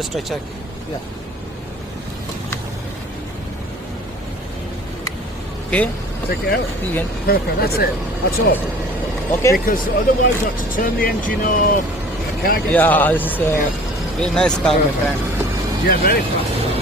Just I check. Yeah. Okay. Take it out. Yeah. Perfect. That's it. That's all. Okay. Because otherwise, I have to turn the engine off. I can't get Yeah, started. this is a very nice car, my friend. Yeah, very fast.